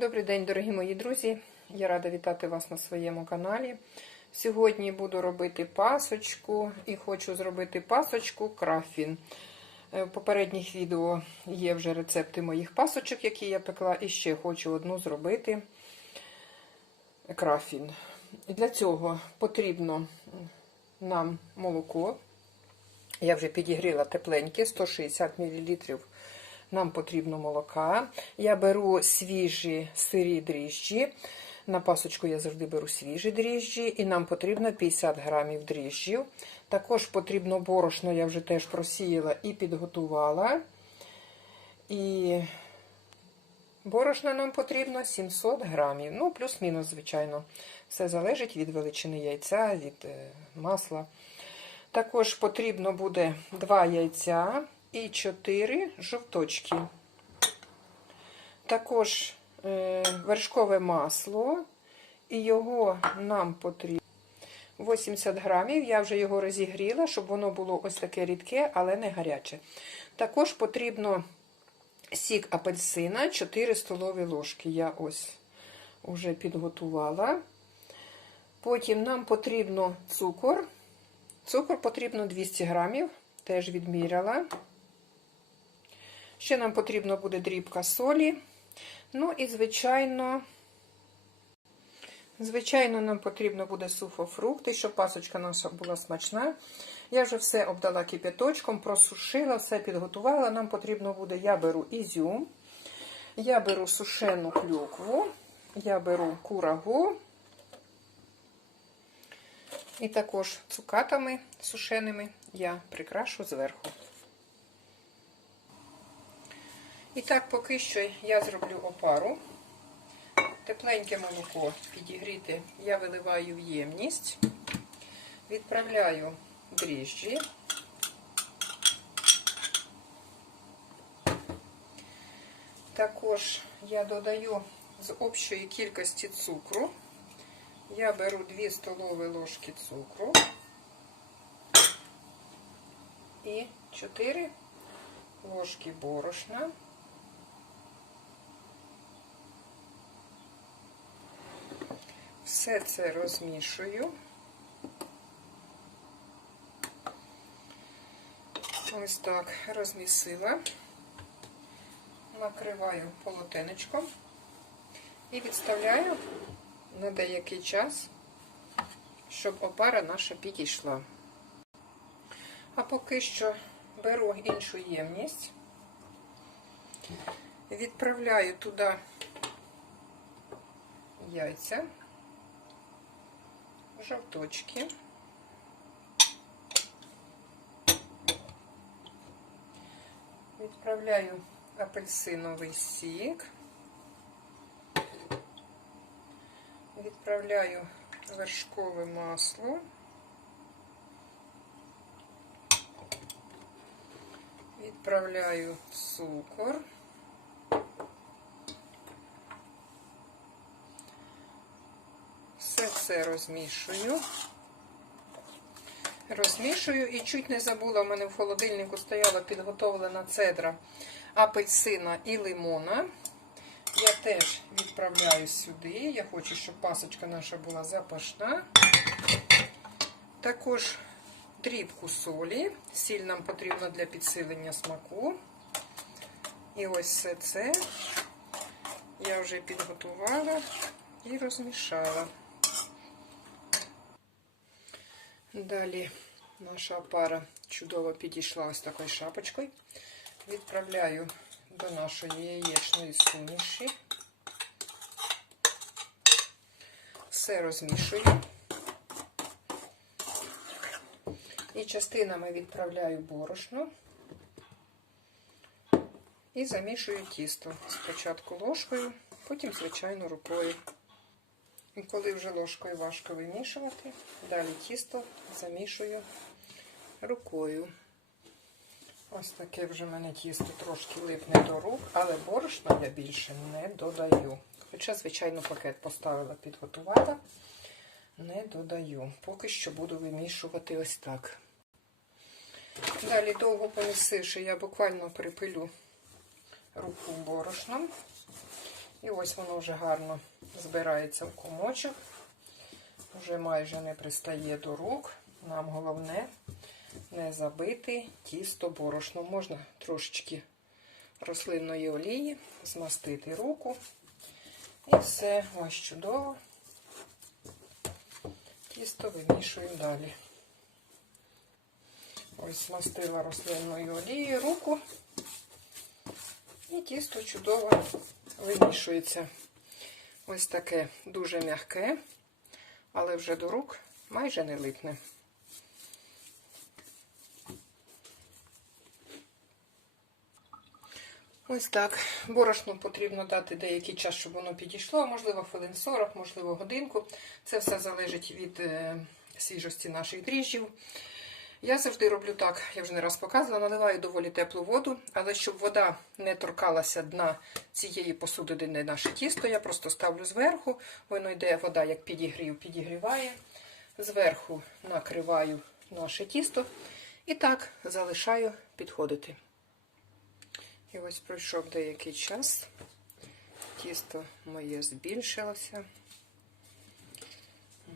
Добрий день, дорогі мої друзі! Я рада вітати вас на своєму каналі. Сьогодні буду робити пасочку і хочу зробити пасочку крафін. Е, В попередніх відео є вже рецепти моїх пасочок, які я пекла, і ще хочу одну зробити крафін. Для цього потрібно нам молоко. Я вже підігріла тепленьке, 160 мл нам потрібно молока. Я беру свіжі сирі дріжджі. На пасочку я завжди беру свіжі дріжджі, і нам потрібно 50 грамів дріжджів. Також потрібно борошно, я вже теж просіяла і підготувала. І борошна нам потрібно 700 грамів. Ну, плюс-мінус, звичайно. Все залежить від величини яйця, від масла. Також потрібно буде 2 яйця і 4 жовточки. Також е, вершкове масло, і його нам потрібно 80 грамів. Я вже його розігріла, щоб воно було ось таке рідке, але не гаряче. Також потрібно сік апельсина 4 столові ложки. Я ось вже підготувала. Потім нам потрібно цукор. Цукор потрібно 200 грамів, теж відміряла. Ще нам потрібно буде дрібка солі. Ну і, звичайно, звичайно, нам потрібно буде суфофрукти, щоб пасочка наша була смачна. Я вже все обдала кипяточком, просушила, все підготувала. Нам потрібно буде, я беру ізюм, я беру сушену клюкву, я беру курагу. І також цукатами сушеними я прикрашу зверху. І так, поки що я зроблю опару. Тепленьке молоко підігріти я виливаю в ємність, відправляю дріжджі. Також я додаю з общої кількості цукру. Я беру 2 столові ложки цукру і 4 ложки борошна. Все це розмішую. Ось так розмісила, накриваю полотенечком і відставляю на деякий час, щоб опара наша підійшла. А поки що беру іншу ємність, відправляю туди яйця, жовточки, відправляю апельсиновий сік. Відправляю вершкове масло. Відправляю цукор. Все розмішую. Розмішую і чуть не забула, в мене в холодильнику стояла підготовлена цедра апельсина і лимона. Я теж відправляю сюди. Я хочу, щоб пасочка наша була запашна. Також дрібку солі. Сіль нам потрібно для підсилення смаку. І ось все це я вже підготувала і розмішала. Далі наша пара чудово підійшла ось такою шапочкою. Відправляю до нашої яєчної суміші. Все розмішую. І частинами відправляю борошно і замішую тісто. Спочатку ложкою, потім, звичайно, рукою. І коли вже ложкою важко вимішувати, далі тісто замішую рукою. Ось таке вже в мене тісто трошки липне до рук, але борошна я більше не додаю. Хоча, звичайно, пакет поставила, підготувала, не додаю. Поки що буду вимішувати ось так. Далі, довго помісивши, я буквально припилю руку борошном І ось воно вже гарно збирається в комочок. Вже майже не пристає до рук. Нам головне не забити тісто борошно. Можна трошечки рослинної олії, змастити руку. І все, ось чудово. Тісто вимішуємо далі. Ось змастила рослинною олією руку. І тісто чудово вимішується. Ось таке дуже м'яке, але вже до рук майже не липне. Ось так. Борошно потрібно дати деякий час, щоб воно підійшло, можливо, хвилин 40, можливо, годинку. Це все залежить від е, свіжості наших дріжджів. Я завжди роблю так, я вже не раз показувала, наливаю доволі теплу воду, але щоб вода не торкалася дна цієї посуди, де наше тісто, я просто ставлю зверху, воно йде вода, як підігрів, підігріває. Зверху накриваю наше тісто і так залишаю підходити. І ось пройшов деякий час, тісто моє збільшилося.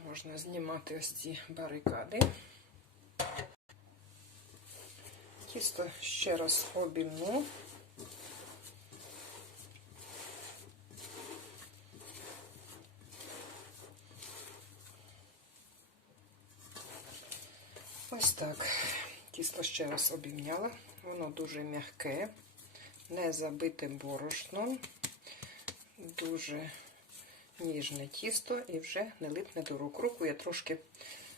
Можна знімати ось ці барикади. Тісто ще раз обімну. Ось так. Тісто ще раз обімняла. Воно дуже м'яке, не забите борошном, дуже ніжне тісто і вже не липне до рук. Руку я трошки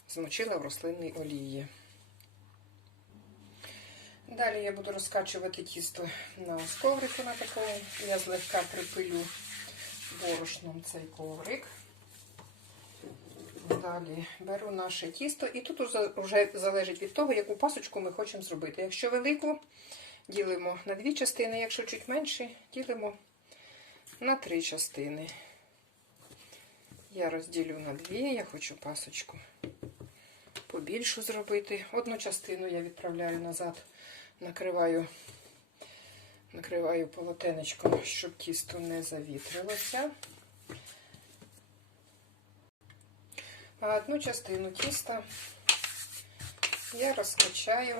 змочила в рослинній олії. Далі я буду розкачувати тісто на коврику на такому. Я злегка припилю борошном цей коврик. Далі беру наше тісто, і тут вже залежить від того, яку пасочку ми хочемо зробити. Якщо велику, ділимо на дві частини, якщо чуть менше, ділимо на три частини. Я розділю на дві, я хочу пасочку побільшу зробити. Одну частину я відправляю назад, накриваю, накриваю полотенечком, щоб тісто не завітрилося. А одну частину тіста я розкачаю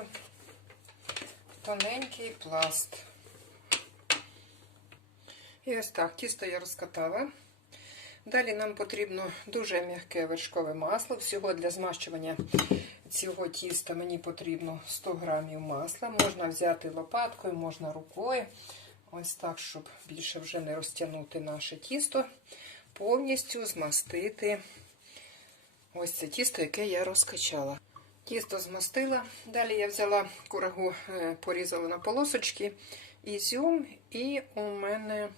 тоненький пласт. І ось так, тісто я розкатала. Далі нам потрібно дуже м'яке вершкове масло. Всього для змащування цього тіста мені потрібно 100 грамів масла. Можна взяти лопаткою, можна рукою. Ось так, щоб більше вже не розтягнути наше тісто, повністю змастити ось це тісто, яке я розкачала. Тісто змастила. Далі я взяла курагу, е, порізала на полосочки, ізюм, і у мене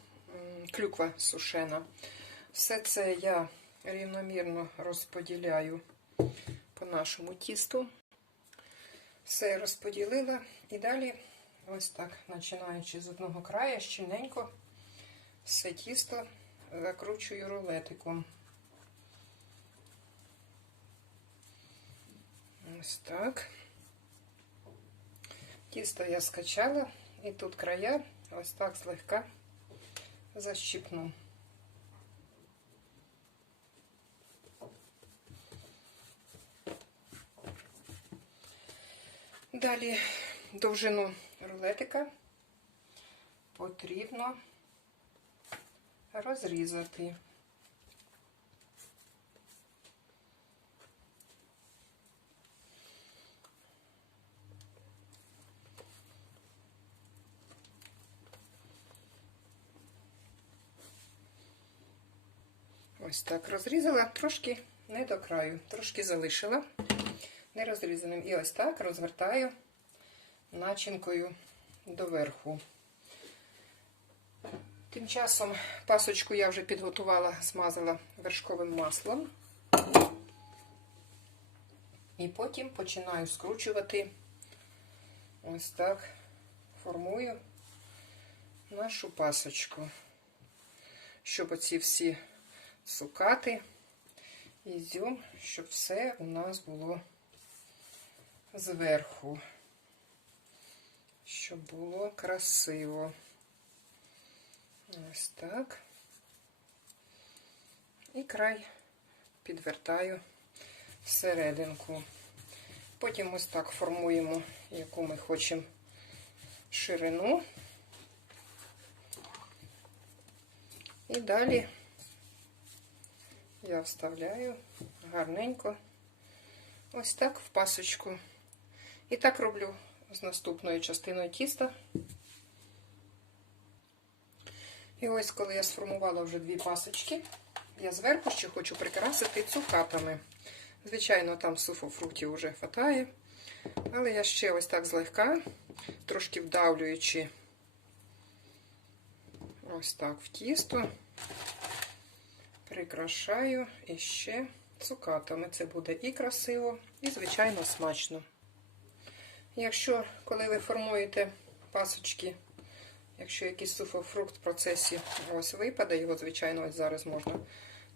клюква сушена. Все це я рівномірно розподіляю по нашому тісту. Все розподілила. І далі, ось так, починаючи з одного краю, щільненько, все тісто закручую рулетиком. Ось так. Тісто я скачала, і тут края ось так злегка защипну. Далі довжину рулетика потрібно розрізати. Ось так розрізала, трошки не до краю, трошки залишила нерозрізаним. І ось так розвертаю начинкою доверху. Тим часом пасочку я вже підготувала, змазала вершковим маслом. І потім починаю скручувати, ось так формую нашу пасочку, щоб оці всі сукати, ізюм, щоб все у нас було зверху, щоб було красиво. Ось так. і край підвертаю всерединку. Потім ось так формуємо, яку ми хочемо ширину. І далі я вставляю гарненько ось так в пасочку. І так роблю з наступною частиною тіста. І ось, коли я сформувала вже дві пасочки, я зверху ще хочу прикрасити цукатами. Звичайно, там суфофруктів вже хватає, але я ще ось так злегка, трошки вдавлюючи ось так в тісто, прикрашаю і ще цукатами. Це буде і красиво, і, звичайно, смачно. Якщо, коли ви формуєте пасочки, якщо якийсь суфофрукт в процесі ось випаде, його, звичайно, ось зараз можна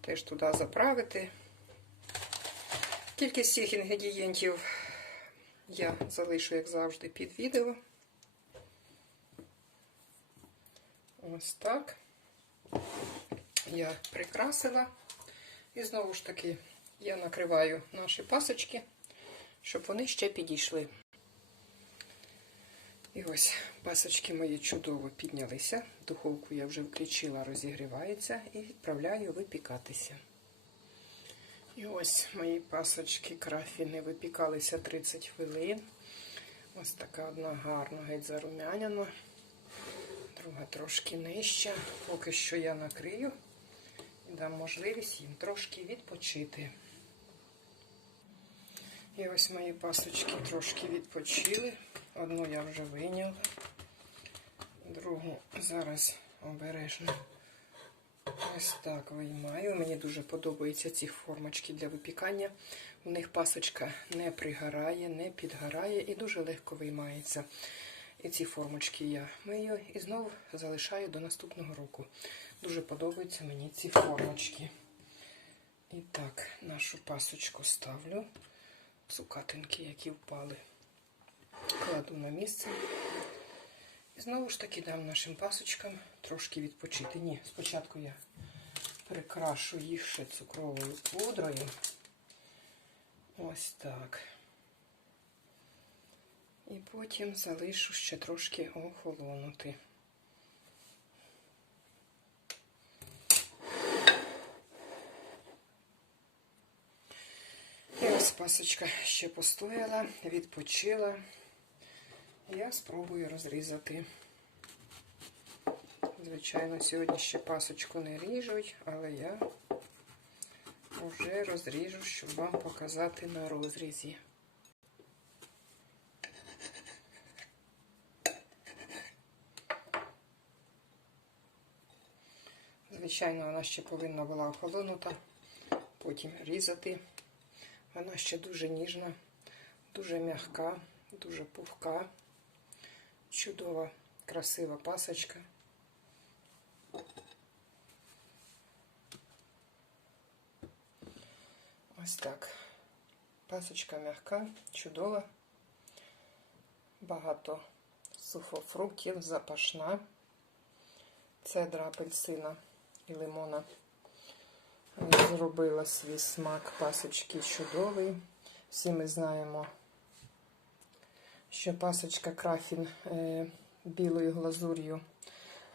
теж туди заправити. Кількість всіх інгредієнтів я залишу, як завжди, під відео. Ось так. Я прикрасила. І знову ж таки я накриваю наші пасочки, щоб вони ще підійшли. І ось пасочки мої чудово піднялися. Духовку я вже включила, розігрівається і відправляю випікатися. І ось мої пасочки крафіни випікалися 30 хвилин. Ось така одна гарна, геть зарум'яняна, друга трошки нижча. Поки що я накрию і дам можливість їм трошки відпочити. І ось мої пасочки трошки відпочили. Одну я вже виняла, другу зараз обережно ось так виймаю. Мені дуже подобаються ці формочки для випікання. У них пасочка не пригорає, не підгорає і дуже легко виймається. І ці формочки я мию і знову залишаю до наступного року. Дуже подобаються мені ці формочки. І так, нашу пасочку ставлю. Цукатинки, які впали кладу на місце. І знову ж таки дам нашим пасочкам трошки відпочити. Ні, спочатку я прикрашу їх ще цукровою пудрою. Ось так. І потім залишу ще трошки охолонути. І ось пасочка ще постояла, відпочила. Я спробую розрізати. Звичайно, сьогодні ще пасочку не ріжуть, але я вже розріжу, щоб вам показати на розрізі. Звичайно, вона ще повинна була охолонута, потім різати. Вона ще дуже ніжна, дуже м'яка, дуже пухка. Чудова, красива пасочка. Ось так. Пасочка м'яка, чудова, багато сухофруктів, запашна, цедра апельсина і лимона. Зробила свій смак пасочки чудовий. Всі ми знаємо що пасочка крафін е, білою глазур'ю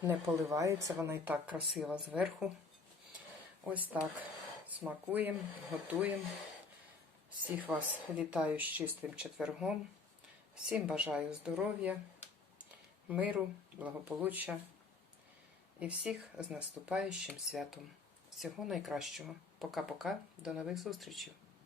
не поливається, вона і так красива зверху. Ось так смакуємо, готуємо. Всіх вас вітаю з чистим четвергом. Всім бажаю здоров'я, миру, благополуччя і всіх з наступаючим святом. Всього найкращого. Пока-пока, до нових зустрічей!